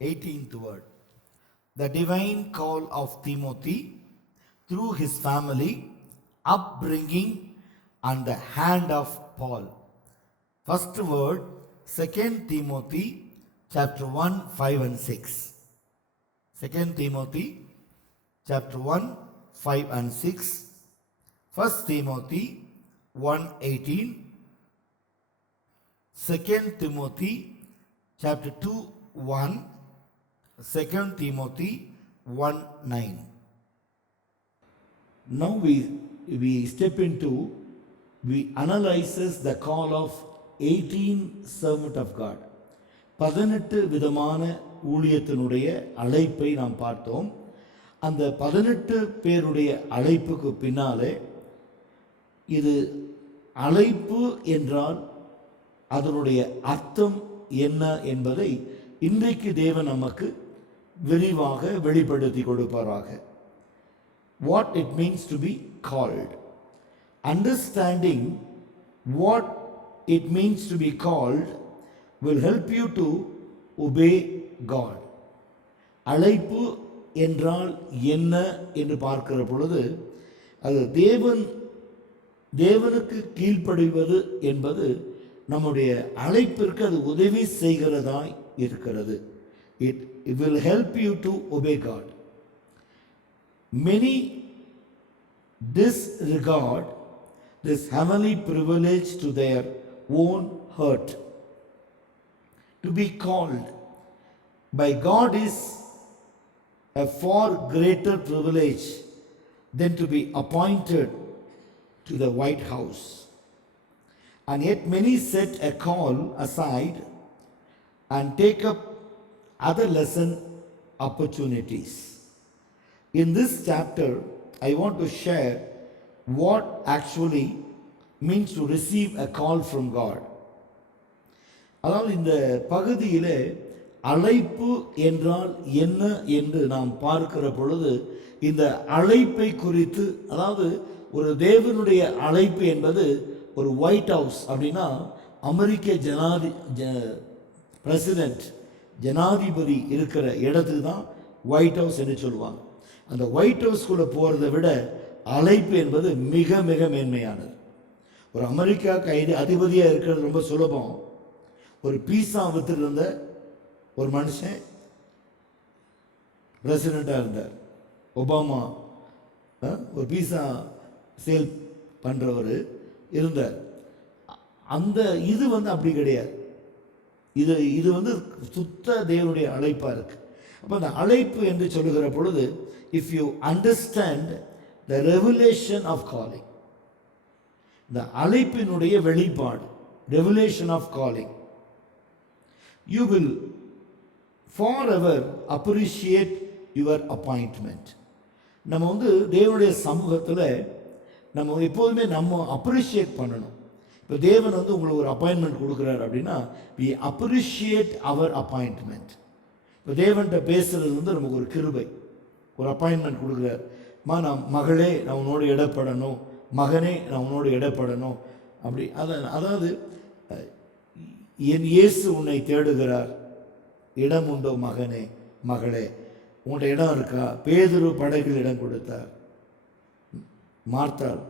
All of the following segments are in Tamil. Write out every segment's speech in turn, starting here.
18th word. The divine call of Timothy through his family, upbringing, and the hand of Paul. First word, 2 Timothy chapter 1, 5 and 6. 2 Timothy chapter 1, 5 and 6. 1 Timothy 1, 18. 2 Timothy chapter 2, 1. 2 Timothy 1, 9. Now we step into, we analyzes the call of 18 servant of God. 18 விதமான ஊழியத்தினுடைய அழைப்பை நாம் பார்த்தோம். அந்த 18 பேருடைய அழைப்புக்கு பின்னாலே இது அழைப்பு என்றால் அதனுடைய அர்த்தம் என்ன என்பதை இன்றைக்கு தேவன் நமக்கு விரிவாக வெளிப்படுத்தி கொடுப்பாராக. What it means to be called. Understanding what it means to be called will help you to obey God. அழைப்பு என்றால் என்ன என்று பார்க்கிற பொழுது அது தேவனுக்கு கீழ்ப்படிவது என்பது நம்முடைய அழைப்பிற்கு அது உதவி செய்கிறதாய் இருக்கிறது. It will help you to obey God. Many disregard this heavenly privilege to their own hurt. To be called by God is a far greater privilege than to be appointed to the White House. And yet many set a call aside and take up other lesson opportunities. In this chapter, I want to share what actually means to receive a call from God. அதாவது இந்த பகுதியிலே அழைப்பு என்றால் என்ன என்று நாம் பார்க்கிற பொழுது இந்த அழைப்பை குறித்து, அதாவது ஒரு தேவனுடைய அழைப்பு என்பது ஒரு ஒயிட் ஹவுஸ் அப்படின்னா அமெரிக்க பிரசிடென்ட் ஜனாதிபதி இருக்கிற இடத்துக்கு தான் ஒயிட் ஹவுஸ் என்று சொல்லுவாங்க. அந்த ஒயிட் ஹவுஸ்குள்ளே போகிறத விட அழைப்பு என்பது மிக மிக மேன்மையானது. ஒரு அமெரிக்காவுக்கு அதிபதியாக இருக்கிறது ரொம்ப சுலபம். ஒரு பீஸா வித்துட்டு இருந்த ஒரு மனுஷன் பிரசிடெண்ட்டாக இருந்தார். ஒபாமா ஒரு பீஸா சேல் பண்ணுறவர் இருந்தார். அந்த இது அப்படி கிடையாது. இது சுத்த தேவனுடைய அழைப்பாக இருக்குது. அப்போ அந்த அழைப்பு என்று சொல்லுகிற பொழுது, if you understand the revelation of calling, இந்த அழைப்பினுடைய வெளிப்பாடு, revelation of calling, you will forever appreciate your appointment. நம்ம தேவனுடைய சமூகத்தில் நம்ம எப்போதுமே நம்ம அப்ரிஷியேட் பண்ணணும். இப்போ தேவன் உங்களுக்கு ஒரு அப்பாயின்மெண்ட் கொடுக்குறாரு அப்படின்னா வி அப்ரிஷியேட் அவர் அப்பாயின்ட்மெண்ட். இப்போ தேவன்கிட்ட பேசுகிறது நமக்கு ஒரு கிருபை. ஒரு அப்பாயின்மெண்ட் கொடுக்குறார். மகளே நான் உன்னோடு இடப்படணும், மகனே நான் உன்னோடு இடப்படணும் அப்படி. அதாவது என் இயேசு உன்னை தேடுகிறார், இடம் உண்டோ மகனே மகளே, உங்கள்கிட்ட இடம் இருக்கா? பேதுரு படகில் இடம் கொடுத்தார், மார்த்தாள்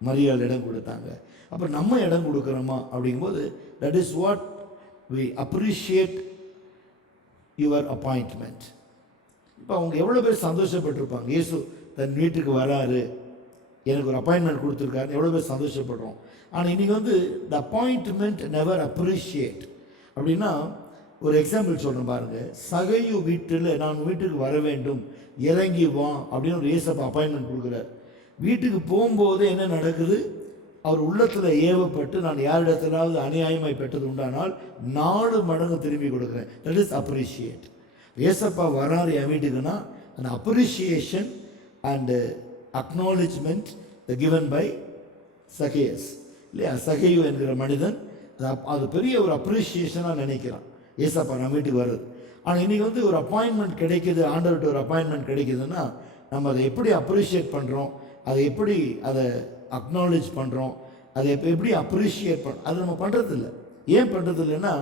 மரியாள் இடம் கொடுத்தாங்க. அப்போ நம்ம இடம் கொடுக்குறோமா அப்படிங்கும்போது that is what we appreciate your appointment. இப்போ அவங்க எவ்வளோ பேர் சந்தோஷப்பட்டிருப்பாங்க, இயேசு தன் வீட்டுக்கு வராரு, எனக்கு ஒரு அப்பாயின்மெண்ட் கொடுத்துருக்காரு, எவ்வளோ பேர் சந்தோஷப்படுறோம். ஆனால் இன்றைக்கி த அப்பாயின்ட்மெண்ட் நெவர் அப்ரிஷியேட் அப்படின்னா, ஒரு எக்ஸாம்பிள் சொல்கிறேன் பாருங்கள். சகையு வீட்டில் நான் வீட்டுக்கு வர வேண்டும், இறங்கி வா அப்படின்னு ஒரு இயேசப்பா அப்பாயின்மெண்ட் கொடுக்குறார். வீட்டுக்கு போகும்போது என்ன நடக்குது? அவர் உள்ளத்தில் ஏவப்பட்டு நான் யாரிடத்திலாவது அநியாயமாய் பெற்றது உண்டானால் 4 மடங்கு திரும்பி கொடுக்குறேன். That is appreciate. ஏசப்பா வராரு என் வீட்டுக்குன்னா அந்த appreciation and acknowledgement given by Zacchaeus இல்லையா? சகையு என்கிற மனிதன் அது பெரிய ஒரு அப்ரிஷியேஷனாக நினைக்கிறான், ஏசப்பா நம்ம வீட்டுக்கு வருது. ஆனால் இன்றைக்கி ஒரு அப்பாயின்மெண்ட் கிடைக்கிது, ஆண்டவர்கிட்ட ஒரு அப்பாயின்மெண்ட் கிடைக்கிதுன்னா நம்ம அதை எப்படி அப்ரிஷியேட் பண்ணுறோம், அதை எப்படி அதை அக்னாலேஜ் பண்ணுறோம், அதை எப்படி அப்ரிஷியேட் பண்ணுறோம், அது நம்ம பண்ணுறதில்ல. ஏன் பண்ணுறது இல்லைன்னா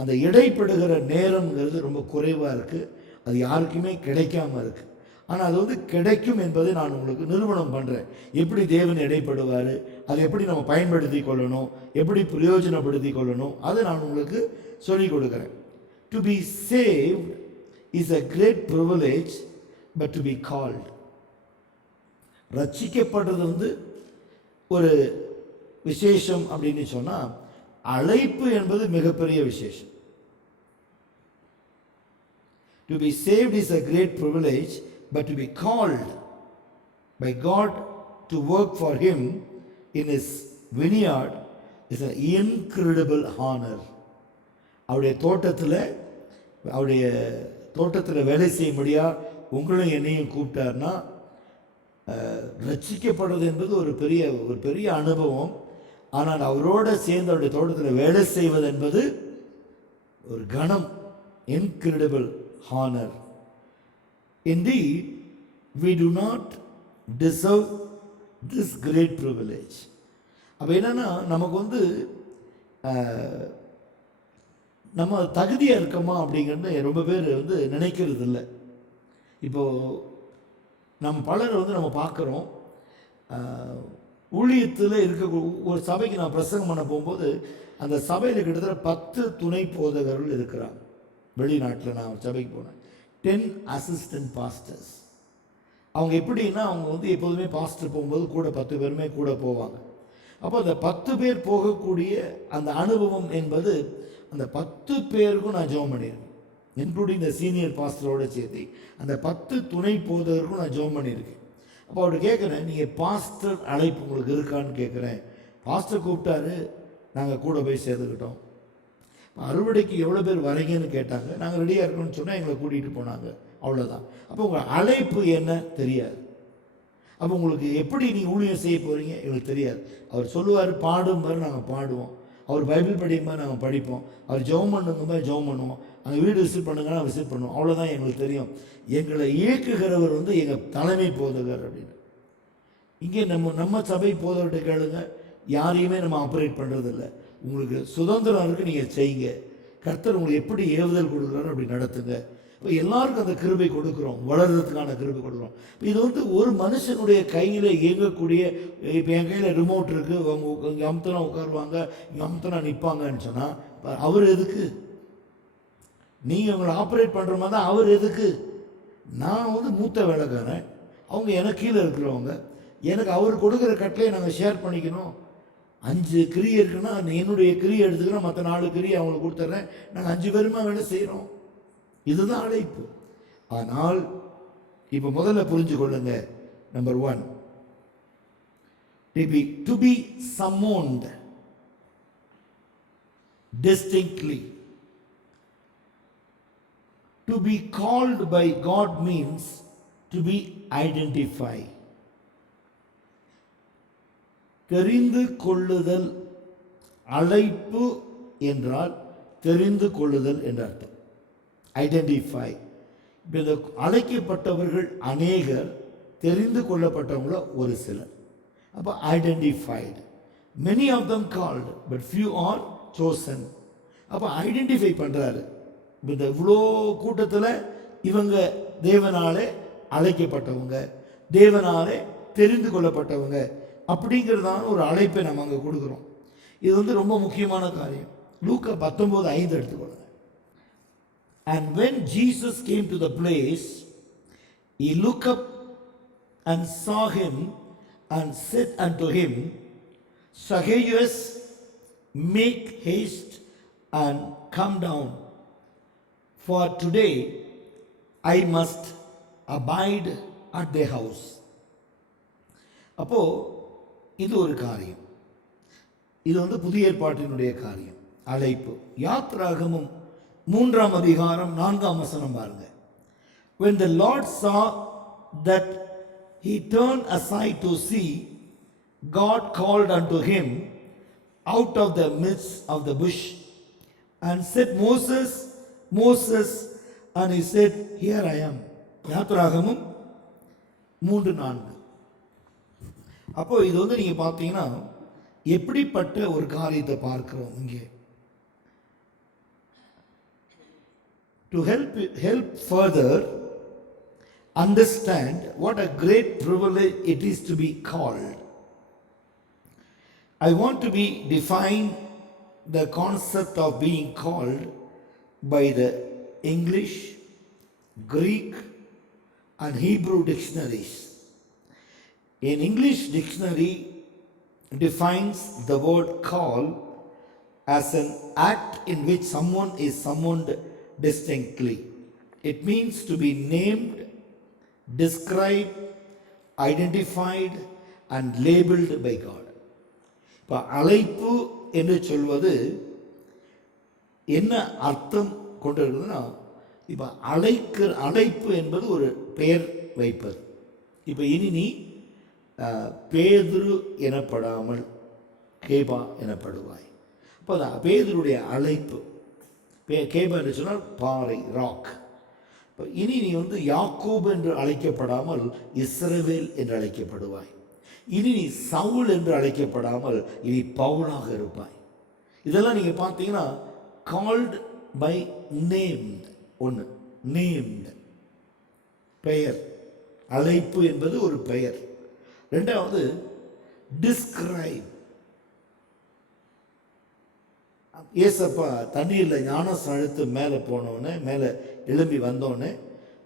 அந்த இடைப்படுகிற நேரம்ங்கிறது ரொம்ப குறைவாக இருக்குது. அது யாருக்குமே கிடைக்காம இருக்குது. ஆனால் அது வந்து கிடைக்கும் என்பதை நான் உங்களுக்கு நிரூபணம் பண்ணுறேன். எப்படி தேவன் இடைப்படுவார், அதை எப்படி நம்ம பயன்படுத்தி கொள்ளணும், எப்படி பிரயோஜனப்படுத்தி கொள்ளணும், அதை நான் உங்களுக்கு சொல்லிக் கொடுக்குறேன். To be saved is a great privilege, but to be called. ரட்சிக்கப்படுறது வந்து ஒரு விசேஷம் அப்படின்னு சொன்னால், அழைப்பு என்பது மிகப்பெரிய விசேஷம். To be saved is a great privilege, but to be called by God to work for Him in His vineyard is an incredible honor. அவருடைய தோட்டத்தில் வேலை செய்யும்படியா உங்களையும் என்னையும் கூப்பிட்டார்னா, ரட்சிக்கப்படுறது என்பது ஒரு பெரிய அனுபவம். ஆனால் அவரோட சேர்ந்து அவருடைய தோட்டத்தில் வேலை செய்வது என்பது ஒரு கணம், incredible honor. Indeed, we do not deserve this great privilege. அப்போ என்னன்னா, நமக்கு வந்து நம்ம தகுதியாக இருக்கோமா அப்படிங்கிறது ரொம்ப பேர் வந்து நினைக்கிறது இல்லை. இப்போது நம்ம பலர் வந்து நம்ம பார்க்குறோம், ஊழியத்தில் இருக்க ஒரு சபைக்கு நான் பிரசங்கம் பண்ண போகும்போது அந்த சபையில் கிட்டத்தட்ட 10 துணை போதகர்கள் இருக்கிறாங்க. வெளிநாட்டில் நான் சபைக்கு போனேன். 10 அசிஸ்டன்ட் பாஸ்டர்ஸ். அவங்க எப்படின்னா, அவங்க வந்து எப்போதுமே பாஸ்டர் போகும்போது கூட 10 பேருமே கூட போவாங்க. அப்போ அந்த 10 பேர் போகக்கூடிய அந்த அனுபவம் என்பது, அந்த 10 பேருக்கும் நான் ஜெபம் பண்ணியிருக்கேன், இன்க்ளூடிங் இந்த சீனியர் பாஸ்டரோட சேர்த்து அந்த 10 துணை போதகருக்கும் நான் ஜெபம் பண்ணியிருக்கேன். அப்போ அவர்கிட்ட கேட்குறேன், நீங்கள் பாஸ்டர் அழைப்பு உங்களுக்கு இருக்கான்னு கேட்குறேன். பாஸ்டர் கூப்பிட்டாரு, நாங்கள் கூட போய் சேர்த்துக்கிட்டோம். அறுவடைக்கு எவ்வளோ பேர் வரீங்கன்னு கேட்டாங்க. நாங்கள் ரெடியாக இருக்கணும்னு சொன்னால் எங்களை கூட்டிகிட்டு போனாங்க, அவ்வளோதான். அப்போ உங்கள் அழைப்பு என்ன தெரியாது. அப்போ உங்களுக்கு எப்படி நீங்கள் ஊழியம் செய்ய போகிறீங்க எங்களுக்கு தெரியாது. அவர் சொல்லுவார் பாடும்பாரு, நாங்கள் பாடுவோம். அவர் பைபிள் படிக்கும்போது நாங்கள் படிப்போம். அவர் ஜெபம் பண்ணுங்கும்போது ஜெபம் பண்ணுவோம். அங்கே வீடு விசிட் பண்ணுங்கன்னா விசிட் பண்ணுவோம். அவ்வளோதான் எங்களுக்கு தெரியும். எங்களை இயக்குகிறவர் வந்து எங்கள் தலைமை போதகர் அப்படின்னு. இங்கே நம்ம சபை போதவர்கிட்ட கேளுங்க, யாரையுமே நம்ம ஆப்ரேட் பண்ணுறதில்ல. உங்களுக்கு சுதந்திரம் இருக்குது, நீங்கள் செய்யுங்க. கர்த்தர் உங்களுக்கு எப்படி ஏவுதல் கொடுக்குறாரு அப்படி நடத்துங்க. இப்போ எல்லாருக்கும் அந்த கிருபை கொடுக்குறோம், வளர்கிறதுக்கான கிருபை கொடுக்குறோம். இது வந்து ஒரு மனுஷனுடைய கையில் இயங்கக்கூடிய, இப்போ என் கையில் ரிமோட் இருக்குது, அவங்க இங்கே அமுத்தனா உட்காருவாங்க, இங்கே அமுத்தனா நிற்பாங்கன்னு சொன்னால் அவர் எதுக்கு? நீங்கள் உங்களை ஆப்ரேட் பண்ணுற மாதிரி தான் அவர் எதுக்கு? நான் வந்து மூத்த வேலைக்காரன், அவங்க எனக்கு கீழே இருக்கிறவங்க. எனக்கு அவர் கொடுக்குற கட்டளையை நாங்கள் ஷேர் பண்ணிக்கணும். 5 கிரியை இருக்குன்னா என்னுடைய கிரியை எடுத்துக்கிறோம், மற்ற 4 கிரியை அவங்களுக்கு கொடுத்துட்றேன். நாங்கள் 5 பேருமா வேலை செய்கிறோம். இதுதான் அழைப்பு. ஆனால் இப்போ முதல்ல புரிஞ்சு கொள்ளுங்க. Number 1, to be summoned distinctly. To be called by God means to be identified. தெரிந்து கொள்ளுதல். அழைப்பு என்றால் தெரிந்து கொள்ளுதல் என்ற அர்த்தம். ஐடென்டிஃபை. இப்போ இந்த அழைக்கப்பட்டவர்கள் அநேகர், தெரிந்து கொள்ளப்பட்டவங்கள ஒரு சிலர். அப்போ identified. Many of them called but few are chosen. அப்போ ஐடென்டிஃபை பண்ணுறாரு. இந்த இவ்வளோ கூட்டத்தில் இவங்க தேவனாலே அழைக்கப்பட்டவங்க, தேவனாலே தெரிந்து கொள்ளப்பட்டவங்க அப்படிங்கிறதான ஒரு அழைப்பை நம்ம அங்கே கொடுக்குறோம். இது வந்து ரொம்ப முக்கியமான காரியம். லூக்கா 19:5 எடுத்துக்கொள்ளுங்க. And when Jesus came to the place, he looked up and saw him and said unto him, Zacchaeus, make haste and come down, for today I must abide at the house. அப்போ இது ஒரு காரியம். இது வந்து புதிய ஏற்பாட்டினுடைய காரியம், அழைப்பு. யாத்ராகமம் 3ஆம் அதிகாரம் 4ஆம் வசனம் பாருங்க. When the Lord saw that he turned aside to see, God called unto him out of the midst of the bush and said, Moses, Moses, and he said, Here I am. யாத்ராகமம் 3:4. அப்போ இது வந்து நீங்க பார்த்தீங்கன்னா எப்படிப்பட்ட ஒரு காரியத்தை பார்க்கிறோம் இங்கே. to help further understand what a great privilege it is to be called, I want to be define the concept of being called by the English, Greek, and Hebrew dictionaries. In English dictionary defines the word call as an act in which someone is summoned distinctly. It means to be named, described, identified, and labeled by God. இப்போ அழைப்பு என்று சொல்வது என்ன அர்த்தம் கொண்டிருக்குதுன்னா, இப்போ அழைப்பு என்பது ஒரு பெயர் வைப்பது. இப்போ இனி நீ பேதுரு எனப்படாமல் கேபா எனப்படுவாய். அப்போ அது பேதுருடைய அழைப்பு. கேபா என்று சொன்னால் பாறை, ராக். இப்போ இனி நீ யாக்கோபு என்று அழைக்கப்படாமல் இஸ்ரவேல் என்று அழைக்கப்படுவாய். இனி நீ சவுல் என்று அழைக்கப்படாமல் இனி பவுலாக இருப்பாய். இதெல்லாம் நீங்கள் பார்த்தீங்கன்னா கால்டு பை நேம்ட். ஒன்று நேம்டு, பெயர். அழைப்பு என்பது ஒரு பெயர். ரெண்டாவது டிஸ்கிரைப். ஏசப்பா தண்ணீரில் ஞானஸ்நானம் எடுத்து மேலே போனோடனே, மேலே எழும்பி வந்தோடனே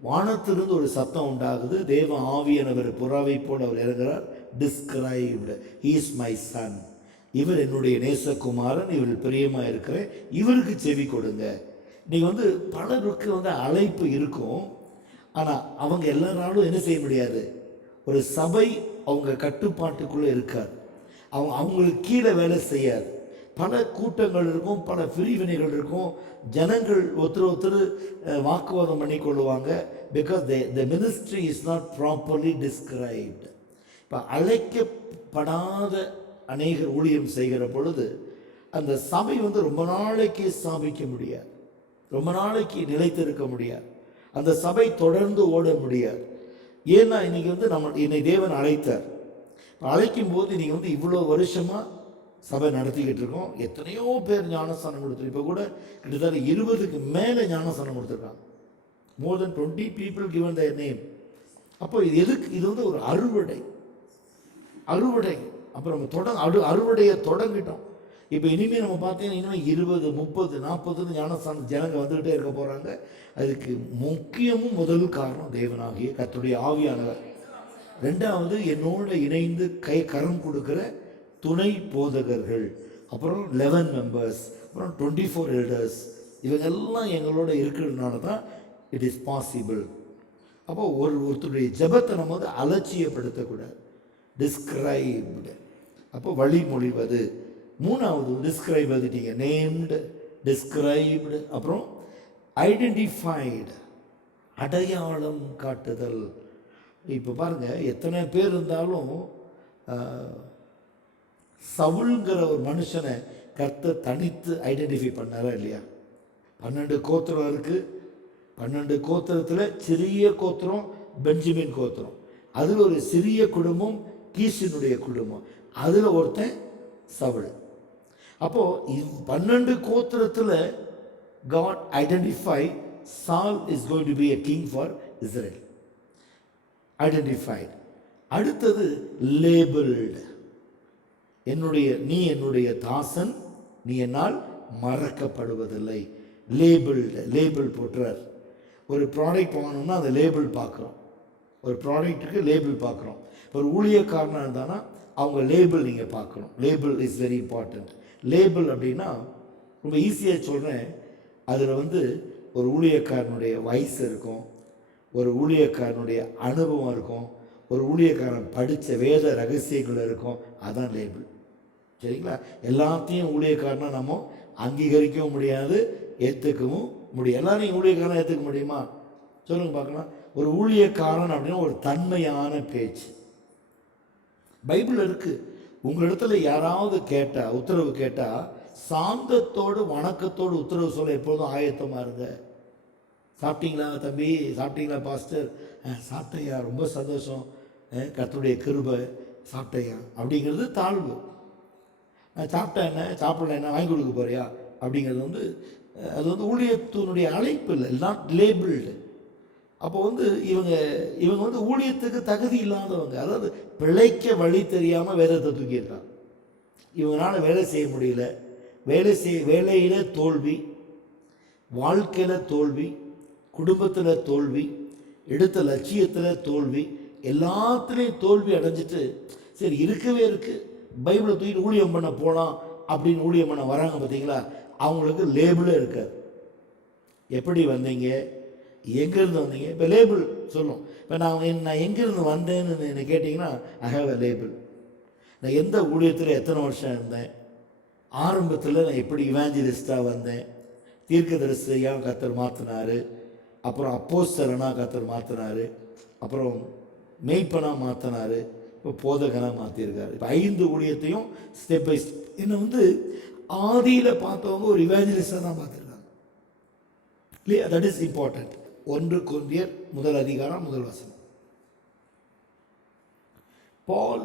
வானத்திலிருந்து ஒரு சத்தம் உண்டாகுது. தேவ ஆவியானவர் புறாவை போல் அவர் இறங்குறார். Described, he is my son, இவர் என்னுடைய நேசகுமாரன், இவர் பிரியமாக இருக்கிறேன், இவருக்கு செவி கொடுங்க. இன்னைக்கு பலருக்கு அழைப்பு இருக்கும். ஆனால் அவங்க எல்லாராலும் என்ன செய்ய முடியாது. ஒரு சபை அவங்க கட்டுப்பாட்டுக்குள்ளே இருக்காது. அவங்களுக்கு கீழே வேலை செய்யாது. பல கூட்டங்கள் இருக்கும், பல பிரிவினைகள் இருக்கும். ஜனங்கள் ஒருத்தர் வாக்குவாதம் பண்ணி கொள்ளுவாங்க. Because the ministry is not properly described. இப்போ அழைக்கப்படாத அநேகர் ஊழியம் செய்கிற பொழுது அந்த சபை ரொம்ப நாளைக்கு ஸ்தாபிக்க முடியாது, ரொம்ப நாளைக்கு நிலைத்திருக்க முடியாது, அந்த சபை தொடர்ந்து ஓட முடியாது. ஏன்னா இன்னைக்கு என்னை தேவன் அழைத்தார். அழைக்கும் போது நீங்கள் இவ்வளோ வருஷமாக சபை நடத்திக்கிட்டு இருக்கோம். எத்தனையோ பேர் ஞானஸ்தானம் கொடுத்துரு. இப்போ கூட கிட்டத்தட்ட 20க்கு மேலே ஞானஸ்தானம் கொடுத்துருக்காங்க. மோர் தென் 20 people given their name. அப்போ இது எதுக்கு? இது ஒரு அறுவடை. அப்புறம் நம்ம அறுவடையை தொடங்கிட்டோம். இப்போ இனிமேல் நம்ம பார்த்தீங்கன்னா இனிமேல் 20, 30, 40 ஞானஸ்தான ஜனங்க வந்துக்கிட்டே இருக்க போகிறாங்க. அதுக்கு முக்கியமும் முதல் காரணம் தேவனாகிய கர்த்தருடைய ஆவியானவர். ரெண்டாவது என்னோட இணைந்து கரம் கொடுக்குற துணை போதகர்கள், அப்புறம் 11 members, அப்புறம் 24 elders. இவங்கெல்லாம் எங்களோட இருக்கிறதுனால தான் இட் இஸ் பாசிபிள். அப்போ ஒருத்தருடைய ஜெபத்தை நம்ம அலட்சியப்படுத்தக்கூடாது. டிஸ்கிரைப்டு, அப்போ வழிமொழிவது. மூணாவது டிஸ்கிரைப் எழுதிட்டீங்க, நேம்டு, டிஸ்கிரைப்டு. அப்புறம் ஐடென்டிஃபைடு, அடையாளம் காட்டுதல். இப்போ பாருங்கள், எத்தனை பேர் இருந்தாலும் சவுல்ங்கிற ஒரு மனுஷனை கர்த்தர் தனித்து ஐடென்டிஃபை பண்ணாரா இல்லையா? 12 கோத்திரம் இருக்குது. 12 கோத்திரத்தில் சிறிய கோத்திரம் பெஞ்சமின் கோத்திரம். அதில் ஒரு சிறிய குடும்பம் கீசினுடைய குடும்பம். அதில் ஒருத்தன் சவுல். அப்போது 12 கோத்திரத்தில் God identified Saul is going to be a king for Israel. Identified. அடுத்தது labeled. நீ என்னுடைய தாசன், நீ என்னால் மறக்கப்படுவதில்லை. லேபிள் போட்டுறார். ஒரு ப்ராடக்ட் வாங்கணும்னா அந்த லேபிள் பார்க்குறோம். ஒரு ப்ராடக்ட்டுக்கு லேபிள் பார்க்குறோம். ஒரு ஊழியக்காரனாக இருந்தானா அவங்க லேபிள் நீங்கள் பார்க்கணும். Label is very important. Label அப்படின்னா ரொம்ப ஈஸியாக சொல்கிறேன். அதில் ஒரு ஊழியக்காரனுடைய வயசு இருக்கும், ஒரு ஊழியக்காரனுடைய அனுபவம் இருக்கும், ஒரு ஊழியக்காரன் படித்த வேத ரகசியங்கள் இருக்கும். அதான் லேபிள். சரிங்களா? எல்லாத்தையும் ஊழியக்காரனா நம்ம அங்கீகரிக்கவும் முடியாது, ஏற்றுக்கவும் முடியாது. எல்லாரையும் ஊழியக்காரன் ஏற்றுக்க முடியுமா? சொல்லுங்க பார்க்கலாம். ஒரு ஊழியக்காரன் அப்படின்னா ஒரு தன்மையான பேச்சு. பைபிள் இருக்குது. உங்களிடத்துல யாராவது கேட்டால், உத்தரவு கேட்டால், சாந்தத்தோடு வணக்கத்தோடு உத்தரவு சொல்ல எப்போதும் ஆயத்தமாக இருங்க. சாப்பிட்டீங்களா தம்பி, சாப்பிட்டீங்களா பாஸ்டர், சாப்பிட்டையா, ரொம்ப சந்தோஷம், கர்த்தருடைய கிருபை, சாப்பிட்டையா அப்படிங்கிறது தாழ்வு. நான் சாப்பிட்டேன் என்ன, சாப்பிடல என்ன, வாங்கி கொடுக்க போறியா அப்படிங்கிறது அது வந்து ஊழியத்தினுடைய அழைப்பு இல்லை, நாட் லேபிள்டு. அப்போ வந்து இவங்க வந்து ஊழியத்துக்கு தகுதி இல்லாதவங்க, அதாவது பிழைக்க வழி தெரியாமல் வேதத்தை தூக்கியிருக்காங்க. இவங்களால வேலை செய்ய முடியல, வேலையில் தோல்வி, வாழ்க்கையில் தோல்வி, குடும்பத்தில் தோல்வி, எடுத்த லட்சியத்தில் தோல்வி, எல்லாத்துலேயும் தோல்வி அடைஞ்சிட்டு சரி இருக்கவே இருக்குது, பைபிளை தூக்கிட்டு ஊழியம் பண்ண போகலாம் அப்படின்னு ஊழியம் பண்ண வராங்க. பார்த்தீங்களா, அவங்களுக்கு லேபிளே இருக்காது. எப்படி வந்தீங்க, எங்கேருந்து வந்தீங்க, இப்போ லேபிள் சொல்லும். இப்போ நான் எங்கேருந்து வந்தேன்னு என்ன கேட்டிங்கன்னா, ஐ ஹாவ் அ லேபிள். நான் எந்த ஊழியத்தில் எத்தனை வருஷம் இருந்தேன், ஆரம்பத்தில் நான் எப்படி இவாஞ்சலிஸ்டாக வந்தேன், தீர்க்கதரிசியாக கர்த்தர் மாற்றினார், அப்புறம் அப்போஸ்தலனாக கர்த்தர் மாற்றினார், அப்புறம் மெய்ப்பனாக மாற்றினார், இப்போ போதகனாக மாற்றிருக்காரு. இப்போ 5 ஊழியத்தையும் ஸ்டெப் பை ஸ்டெப். என்னை வந்து ஆதியில் பார்த்தவங்க ஒரு இவாஞ்சலிஸ்டாக தான் பார்த்துருக்காங்க இல்லையா? That is important. 1 கொரிந்தியர் 1:1 Paul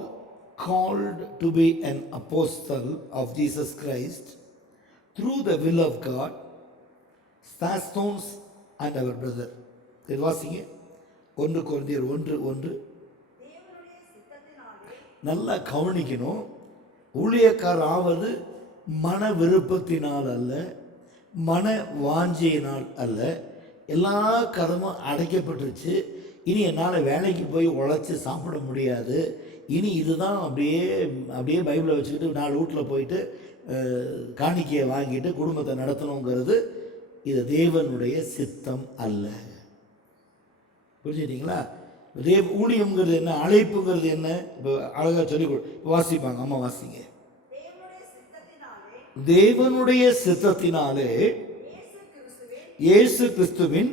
called to be an apostle of Jesus Christ through the will of God, Stastos and our brother. இது வாசிங்க, 1 கொரிந்தியர் 1:1. நல்லா கவனிக்கணும். ஊழியக்காரர் ஆவது மன விருப்பத்தினால் அல்ல, மன வாஞ்சையினால் அல்ல. எல்லா கதமும் அடைக்கப்பட்டுருச்சு, இனி என்னால் வேலைக்கு போய் உழைச்சி சாப்பிட முடியாது, இனி இதுதான் அப்படியே பைபிளை வச்சுக்கிட்டு 4 வீட்டில் போயிட்டு காணிக்கையை வாங்கிட்டு குடும்பத்தை நடத்தணுங்கிறது இது தேவனுடைய சித்தம் அல்ல. புரிஞ்சுக்கிட்டீங்களா? ஊழியம்ங்கிறது என்ன, அழைப்புங்கிறது என்ன? இப்போ அழகாக சொல்லிக் இப்போ வாசிப்பாங்க, அம்மா வாசிங்க. தேவனுடைய சித்தத்தினாலே இயேசு கிறிஸ்துவின்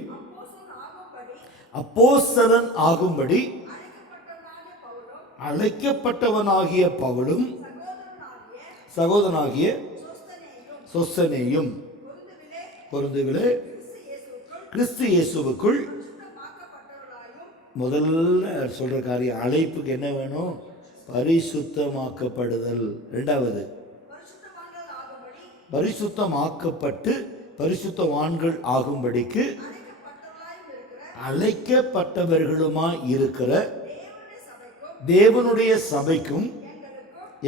அப்போஸ்தலன் ஆகும்படி அழைக்கப்பட்டவனாகிய பவுலும் சகோதரனாகிய சொஸ்தனேயும் பொருந்துவிலே கிறிஸ்து இயேசுவுக்குள். முதல்ல சொல்கிற காரியம், அழைப்புக்கு என்ன வேணும்? பரிசுத்தமாக்கப்படுதல். 2வது பரிசுத்தமாக்கப்பட்டு பரிசுத்தவான்கள் ஆகும்படிக்கு அழைக்கப்பட்டவர்களுமாய் இருக்கிற தேவனுடைய சபைக்கும்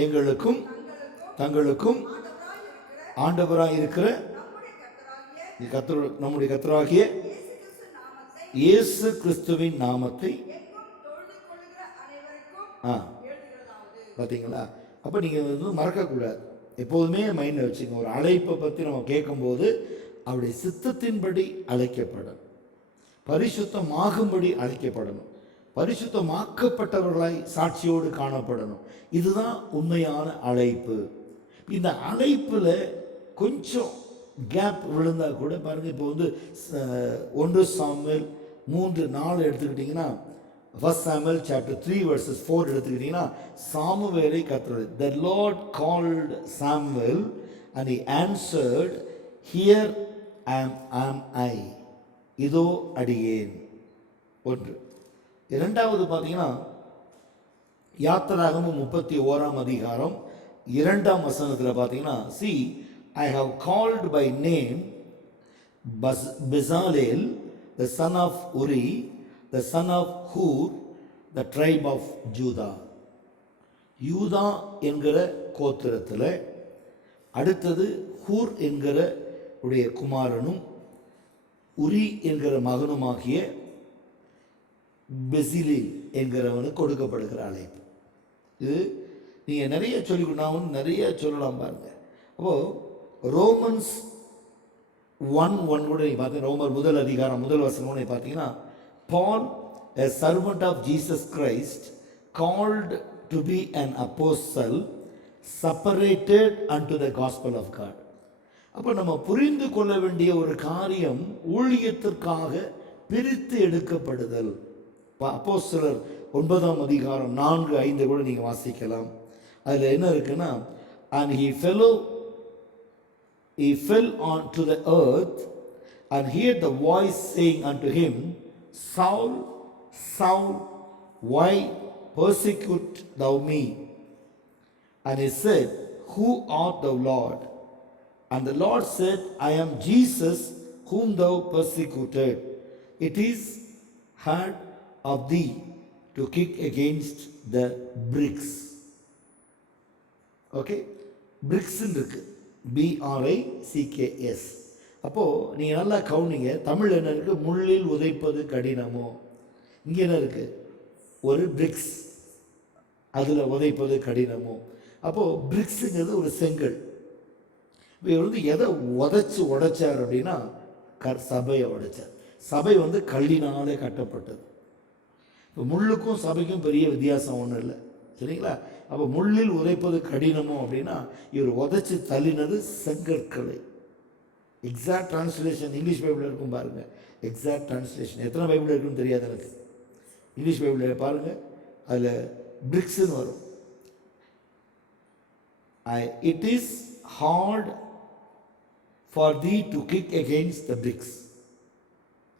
எங்களுக்கும் தங்களுக்கும் ஆண்டவராய் இருக்கிற நம்முடைய கர்த்தராகிய இயேசு கிறிஸ்துவின் நாமத்தை. பார்த்தீங்களா? அப்போ நீங்கள் வந்து மறக்கக்கூடாது, எப்போதுமே மைண்டில் வச்சுங்க. ஒரு அழைப்பை பற்றி நம்ம கேட்கும்போது அவருடைய சித்தத்தின்படி அழைக்கப்படணும், பரிசுத்தமாகும்படி அழைக்கப்படணும், பரிசுத்தமாக்கப்பட்டவர்களாய் சாட்சியோடு காணப்படணும். இதுதான் உண்மையான அழைப்பு. இந்த அழைப்பில் கொஞ்சம் கேப் விழுந்தால் கூட பாருங்கள். இப்போ வந்து 1 சாமுவேல் 3:4 எடுத்துக்கிட்டிங்கன்னா, 1 Samuel chapter 3:4 எடுத்துக்கிட்டிங்கன்னா, சாமுவேலை கர்த்தர், the Lord called Samuel and he answered, here am I, இதோ அடியேன். 1. 2வது பார்த்தீங்கன்னா, யாத்திராகமம் 31:2 பார்த்தீங்கன்னா, see I have called by name Bezalel the son of Uri, the son of Hur, the tribe of Judah. யூதா என்கிற கோத்திரத்தில் அடுத்தது ஹூர் என்கிற உடைய குமாரனும் உரி என்கிற மகனுமாகிய பெசிலில் என்கிறவனுக்கு கொடுக்கப்படுகிற அழைப்பு. இது நீங்கள் நிறைய சொல்லிக்கணும், நிறைய சொல்லலாம் பாருங்கள். அப்போது ரோமன்ஸ் 1:1 கூட நீங்கள் பார்த்தீங்கன்னா, ரோமர் 1:1 கூட பார்த்தீங்கன்னா, Paul, a servant of Jesus Christ, called to be an apostle, separated unto the gospel of God. அப்போ நம்ம புரிந்து கொள்ள வேண்டிய ஒரு காரியம், ஊழியத்திற்காக பிரித்து எடுக்கப்படுதல். அப்போஸ்தலர் 9:4-5 கூட நீங்கள் வாசிக்கலாம். அதில் என்ன இருக்குன்னா, and he fell onto the earth and heard the voice saying unto him, Saul, Saul, why persecute thou me? And he said, who art thou, Lord? And the Lord said, I am Jesus whom thou persecuted. It is hard of thee to kick against the bricks. Okay, பிரிக்ஸ்ன்னு இருக்கு, BRICKS. அப்போது நீங்கள் நல்லா கவனிங்க, தமிழ் என்ன இருக்குது? முள்ளில் உதைப்பது கடினமோ. இங்கே என்ன இருக்குது? ஒரு பிரிக்ஸ், அதில் உதைப்பது கடினமோ. அப்போது பிரிக்ஸுங்கிறது ஒரு செங்கல். இவர் வந்து எதை உடைச்சார் அப்படின்னா சபையை உடைச்சார். சபை வந்து கல்லினாலே கட்டப்பட்டது. இப்போ முள்ளுக்கும் சபைக்கும் பெரிய வித்தியாசம் ஒன்றும் இல்லை, சரிங்களா? அப்போ முள்ளில் உதைப்பது கடினமோ அப்படின்னா இவர் உதைச்சி தள்ளினது செங்கற்களை. எக்ஸாக்ட் டிரான்ஸ்லேஷன் இங்கிலீஷ் பைபிளில் இருக்கும் பாருங்கள். எக்ஸாக்ட் டிரான்ஸ்லேஷன் எத்தனை பைபிள் இருக்குன்னு தெரியாது எனக்கு. இங்கிலீஷ் பைபிளில் பாருங்கள், அதில் பிரிக்ஸ்ன்னு வரும். It is hard for thee to kick against the bricks.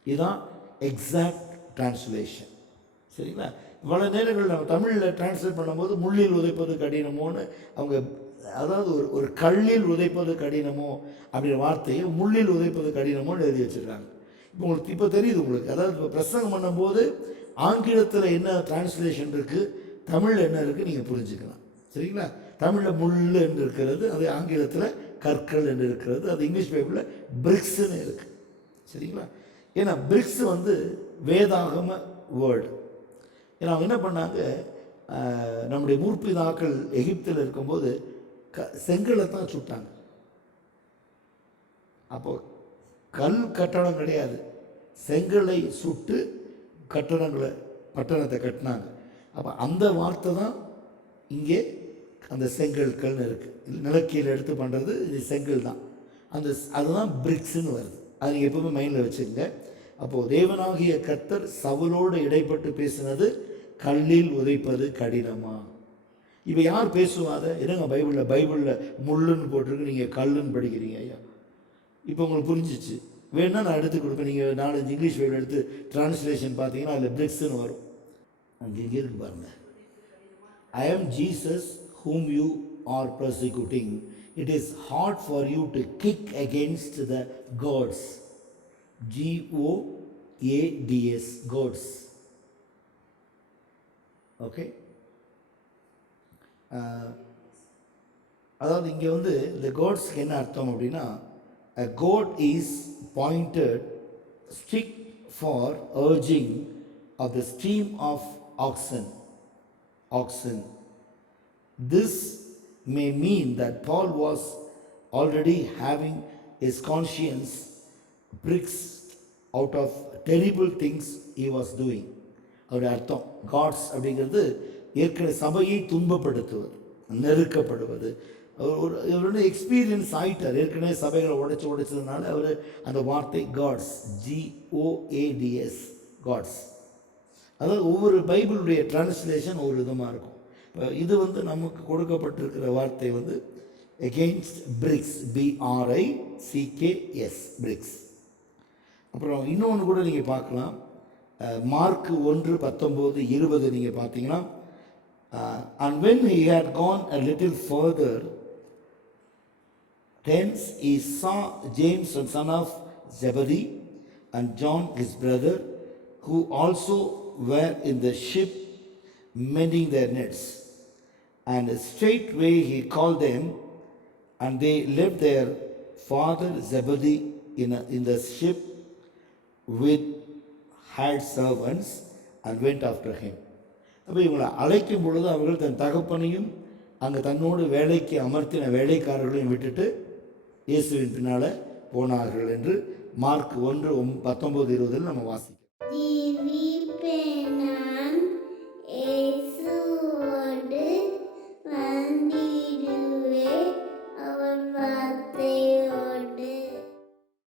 இதுதான் எக்ஸாக்ட் டிரான்ஸ்லேஷன், சரிங்களா? பல நேரங்கள் நம்ம தமிழில் டிரான்ஸ்லேட் பண்ணும்போது முள்ளில் உதைப்பது கடினமோன்னு அவங்க, அதாவது ஒரு கல்லில் உதைப்பது கடினமோ அப்படிங்கிற வார்த்தையை முள்ளில் உதைப்பது கடினமோன்னு எழுதி வச்சுருக்காங்க. இப்போ தெரியுது உங்களுக்கு. அதாவது இப்போ பிரசங்கம் பண்ணும்போது ஆங்கிலத்தில் என்ன டிரான்ஸ்லேஷன் இருக்குது, தமிழில் என்ன இருக்குது நீங்கள் புரிஞ்சுக்கலாம், சரிங்களா? தமிழில் முள் என்று இருக்கிறது, அது ஆங்கிலத்தில் கற்கள் என்று இருக்கிறது, அது இங்கிலீஷ் பைபிளில் பிரிக்ஸ்ன்னு இருக்குது, சரிங்களா? ஏன்னா பிரிக்ஸ் வந்து வேதாகம வேர்டு. ஏன்னா அவங்க என்ன பண்ணாங்க, நம்முடைய முற்பிதாக்கள் எகிப்தில் இருக்கும்போது செங்கலை தான் சுட்டாங்க. அப்போது கல் கட்டடம் கிடையாது, செங்கலை சுட்டு பட்டணத்தை கட்டினாங்க. அப்போ அந்த வார்த்தை தான் இங்கே அந்த செங்கல்கள்னு இருக்குது. நிலக்கீழே எடுத்து பண்ணுறது இது செங்கல் தான். அதுதான் பிரிக்ஸ்ன்னு வருது. அது நீங்கள் எப்பவுமே மைண்டில் வச்சுக்கோங்க. அப்போது தேவனாகிய கர்த்தர் சவுலோடு இடைப்பட்டு பேசினது கல்லில் உதைப்பது கடினமா. இப்போ யார் பேசுவாத? என்னங்க பைபிளில் முள்ளுன்னு போட்டிருக்கு, நீங்கள் கல்லுன்னு படிக்கிறீங்க ஐயா. இப்போ உங்களுக்கு புரிஞ்சிச்சு. வேணுன்னா நான் எடுத்து கொடுப்பேன். நீங்கள் 4-5 இங்கிலீஷ் பைபிள் எடுத்து டிரான்ஸ்லேஷன் பார்த்தீங்கன்னா அதில் பிரிக்ஸ்ன்னு வரும். அங்கே இங்கே இருக்கு பாருங்கள். I am Jesus whom you are persecuting. It is hard for you to kick against the gods. GOADS, gods. Okay, அதாவது இங்கே வந்து இந்த கோட்ஸ்க்கு என்ன அர்த்தம் அப்படின்னா, a goad is pointed stick for urging of the stream of oxen. This may mean that Paul was already having his conscience pricks out of terrible things he was doing. அவருடைய அர்த்தம் காட்ஸ் அப்படிங்கிறது ஏற்கனவே சபையை துன்பப்படுத்துவது, நெருக்கப்படுவது. இவருடைய எக்ஸ்பீரியன்ஸ் ஆகிட்டார், ஏற்கனவே சபைகளை உடைச்சதுனால அவர் அந்த வார்த்தை காட்ஸ், GOADS, காட்ஸ். அதாவது ஒவ்வொரு பைபிளுடைய டிரான்ஸ்லேஷன் ஒவ்வொரு விதமாக இருக்கும். இப்போ இது வந்து நமக்கு கொடுக்கப்பட்டிருக்கிற வார்த்தை வந்து எகெயின்ஸ்ட் பிரிக்ஸ், BRICKS, பிரிக்ஸ். அப்புறம் இன்னொன்று கூட நீங்கள் பார்க்கலாம். மார்க் 1:19-20 நீங்கள் பார்த்தீங்கன்னா, and when he had gone a little further, thence he saw James the son of Zebedee and John his brother, who also were in the ship mending their nets. And straightway he called them, and they left their father Zebedee in the ship with hired servants and went after him. அப்போ இவங்களை அழைக்கும் பொழுது அவர்கள் தன் தகப்பனையும் அங்கே தன்னோடு வேலைக்கு அமர்த்தின வேலைக்காரர்களையும் விட்டுட்டு இயேசுவின் பின்னால் போனார்கள் என்று மார்க் 1:19-20 நம்ம வாசிக்கிறோம்.